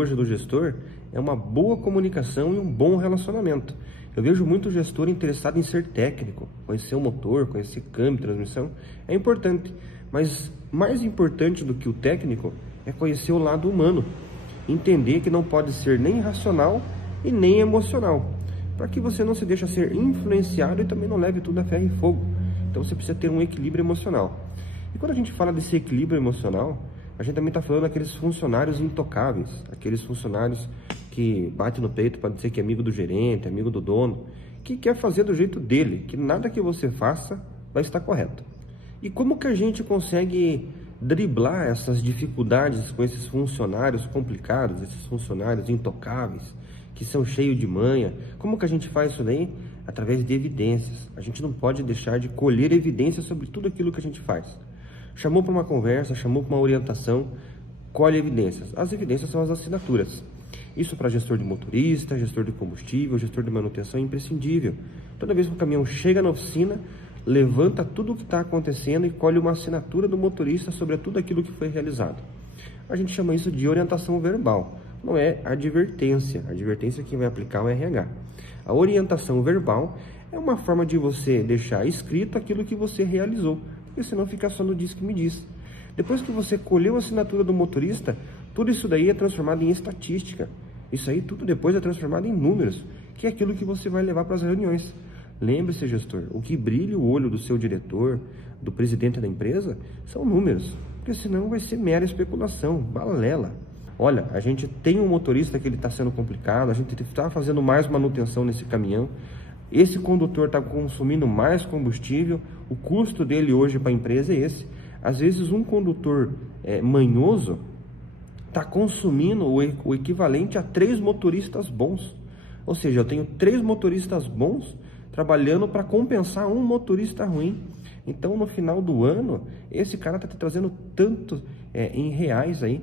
hoje do gestor é uma boa comunicação e um bom relacionamento. Eu vejo muito gestor interessado em ser técnico, conhecer o motor, conhecer câmbio, transmissão, é importante, mas mais importante do que o técnico é conhecer o lado humano, entender que não pode ser nem racional e nem emocional, para que você não se deixe ser influenciado e também não leve tudo a ferro e fogo. Então você precisa ter um equilíbrio emocional. E quando a gente fala desse equilíbrio emocional, a gente também está falando daqueles funcionários intocáveis, aqueles funcionários que bate no peito para dizer que é amigo do gerente, amigo do dono, que quer fazer do jeito dele, que nada que você faça vai estar correto. E como que a gente consegue driblar essas dificuldades com esses funcionários complicados, esses funcionários intocáveis, que são cheios de manha? Como que a gente faz isso daí? Através de evidências. A gente não pode deixar de colher evidências sobre tudo aquilo que a gente faz. Chamou para uma conversa, chamou para uma orientação, colhe evidências. As evidências são as assinaturas. Isso para gestor de motorista, gestor de combustível, gestor de manutenção é imprescindível. Toda vez que o caminhão chega na oficina, levanta tudo o que está acontecendo e colhe uma assinatura do motorista sobre tudo aquilo que foi realizado. A gente chama isso de orientação verbal, não é advertência. A advertência quem vai aplicar é o RH. A orientação verbal é uma forma de você deixar escrito aquilo que você realizou, porque senão fica só no diz que me diz. Depois que você colheu a assinatura do motorista, tudo isso daí é transformado em estatística. Isso aí tudo depois é transformado em números, que é aquilo que você vai levar para as reuniões. Lembre-se, gestor, o que brilha o olho do seu diretor, do presidente da empresa, são números, porque senão vai ser mera especulação, balela. Olha, a gente tem um motorista que ele está sendo complicado, a gente está fazendo mais manutenção nesse caminhão, esse condutor está consumindo mais combustível, o custo dele hoje para a empresa é esse. Às vezes um condutor manhoso está consumindo o equivalente a 3 motoristas bons. Ou seja, eu tenho 3 motoristas bons trabalhando para compensar um motorista ruim. Então, no final do ano, esse cara está te trazendo tanto em reais aí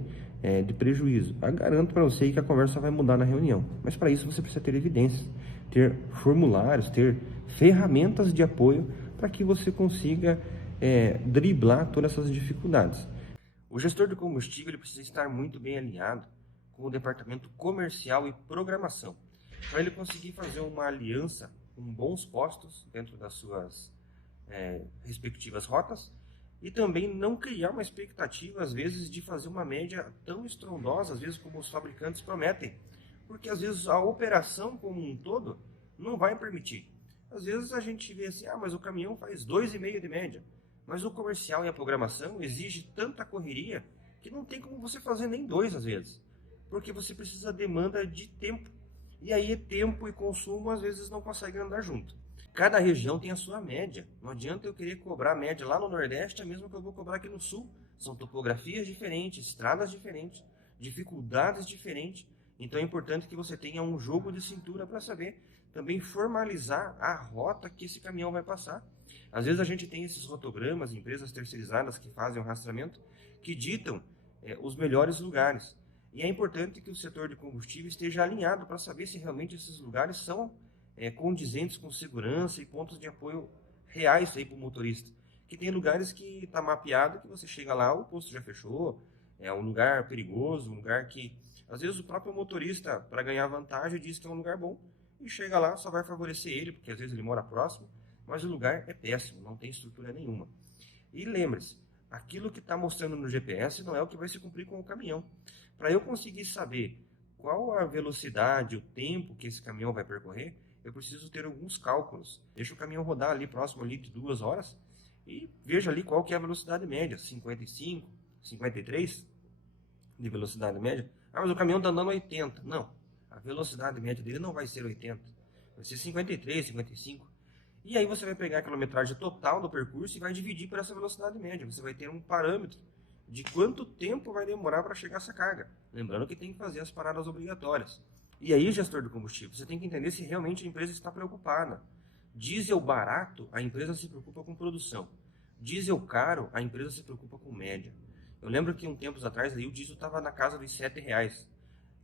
de prejuízo. Eu garanto para você que a conversa vai mudar na reunião. Mas para isso você precisa ter evidências, ter formulários, ter ferramentas de apoio para que você consiga driblar todas essas dificuldades. O gestor de combustível ele precisa estar muito bem alinhado com o departamento comercial e programação, para ele conseguir fazer uma aliança com bons postos dentro das suas respectivas rotas e também não criar uma expectativa, às vezes, de fazer uma média tão estrondosa, às vezes, como os fabricantes prometem, porque às vezes a operação como um todo não vai permitir. Às vezes a gente vê assim, mas o caminhão faz 2,5 de média, mas o comercial e a programação exige tanta correria que não tem como você fazer nem 2 às vezes, porque você precisa demanda de tempo. E aí tempo e consumo às vezes não conseguem andar junto. Cada região tem a sua média. Não adianta eu querer cobrar a média lá no Nordeste, é mesmo que eu vou cobrar aqui no Sul. São topografias diferentes, estradas diferentes, dificuldades diferentes. Então é importante que você tenha um jogo de cintura para saber também formalizar a rota que esse caminhão vai passar. Às vezes a gente tem esses rotogramas, empresas terceirizadas que fazem o rastreamento, que ditam os melhores lugares. E é importante que o setor de combustível esteja alinhado para saber se realmente esses lugares são condizentes com segurança e pontos de apoio reais para o motorista. Que tem lugares que está mapeado que você chega lá, o posto já fechou, é um lugar perigoso, um lugar que às vezes o próprio motorista, para ganhar vantagem, diz que é um lugar bom e chega lá, só vai favorecer ele, porque às vezes ele mora próximo, mas o lugar é péssimo, não tem estrutura nenhuma. E lembre-se, aquilo que está mostrando no GPS não é o que vai se cumprir com o caminhão. Para eu conseguir saber qual a velocidade, o tempo que esse caminhão vai percorrer, eu preciso ter alguns cálculos. Deixa o caminhão rodar ali próximo ali de 2 horas e veja ali qual que é a velocidade média, 55, 53 de velocidade média. Mas o caminhão está andando 80. Não, a velocidade média dele não vai ser 80, vai ser 53, 55. E aí você vai pegar a quilometragem total do percurso e vai dividir por essa velocidade média. Você vai ter um parâmetro de quanto tempo vai demorar para chegar essa carga. Lembrando que tem que fazer as paradas obrigatórias. E aí, gestor do combustível, você tem que entender se realmente a empresa está preocupada. Diesel barato, a empresa se preocupa com produção. Diesel caro, a empresa se preocupa com média. Eu lembro que tempos atrás aí, o diesel estava na casa dos R$7.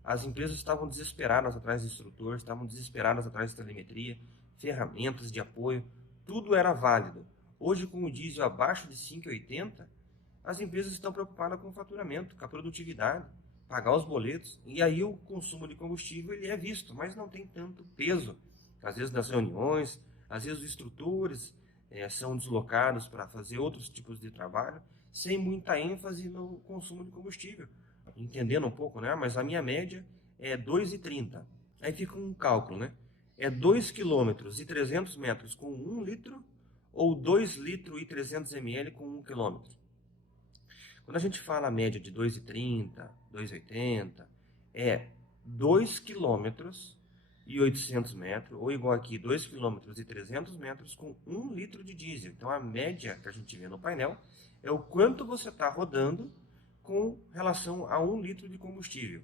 As empresas estavam desesperadas atrás de instrutor, estavam desesperadas atrás de telemetria, ferramentas de apoio, tudo era válido. Hoje, com o diesel abaixo de 5,80, as empresas estão preocupadas com o faturamento, com a produtividade, pagar os boletos, e aí o consumo de combustível ele é visto, mas não tem tanto peso. Às vezes nas reuniões, às vezes os instrutores são deslocados para fazer outros tipos de trabalho, sem muita ênfase no consumo de combustível. Entendendo um pouco, né? Mas a minha média é 2,30. Aí fica um cálculo, né? É 2 km e 300 metros com 1 litro ou 2 litros e 300 ml com 1 km? Quando a gente fala a média de 2,30, 2,80, é 2 km e 800 metros, ou igual aqui, 2 km e 300 metros com 1 litro de diesel. Então a média que a gente vê no painel é o quanto você está rodando com relação a 1 litro de combustível.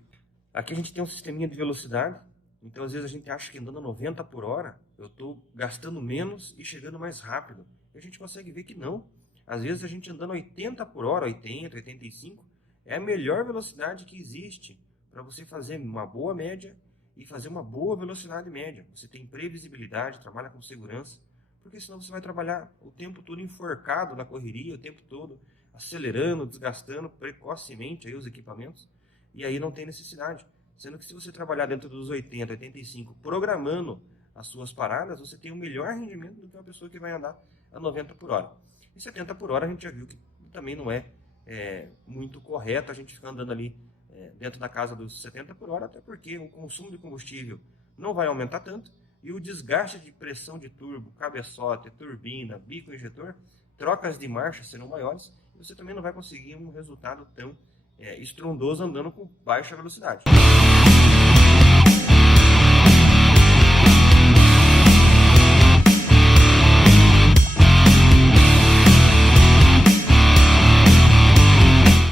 Aqui a gente tem um sisteminha de velocidade, então às vezes a gente acha que andando a 90 por hora, eu estou gastando menos e chegando mais rápido. E a gente consegue ver que não. Às vezes a gente andando 80 por hora, 80, 85, é a melhor velocidade que existe para você fazer uma boa média e fazer uma boa velocidade média. Você tem previsibilidade, trabalha com segurança, porque senão você vai trabalhar o tempo todo enforcado na correria, o tempo todo acelerando, desgastando precocemente aí os equipamentos, e aí não tem necessidade. Sendo que se você trabalhar dentro dos 80, 85, programando as suas paradas, você tem um melhor rendimento do que uma pessoa que vai andar a 90 por hora. E 70 por hora a gente já viu que também não é muito correto a gente ficar andando ali dentro da casa dos 70 por hora, até porque o consumo de combustível não vai aumentar tanto e o desgaste de pressão de turbo, cabeçote, turbina, bico injetor, trocas de marcha serão maiores e você também não vai conseguir um resultado tão estrondoso andando com baixa velocidade.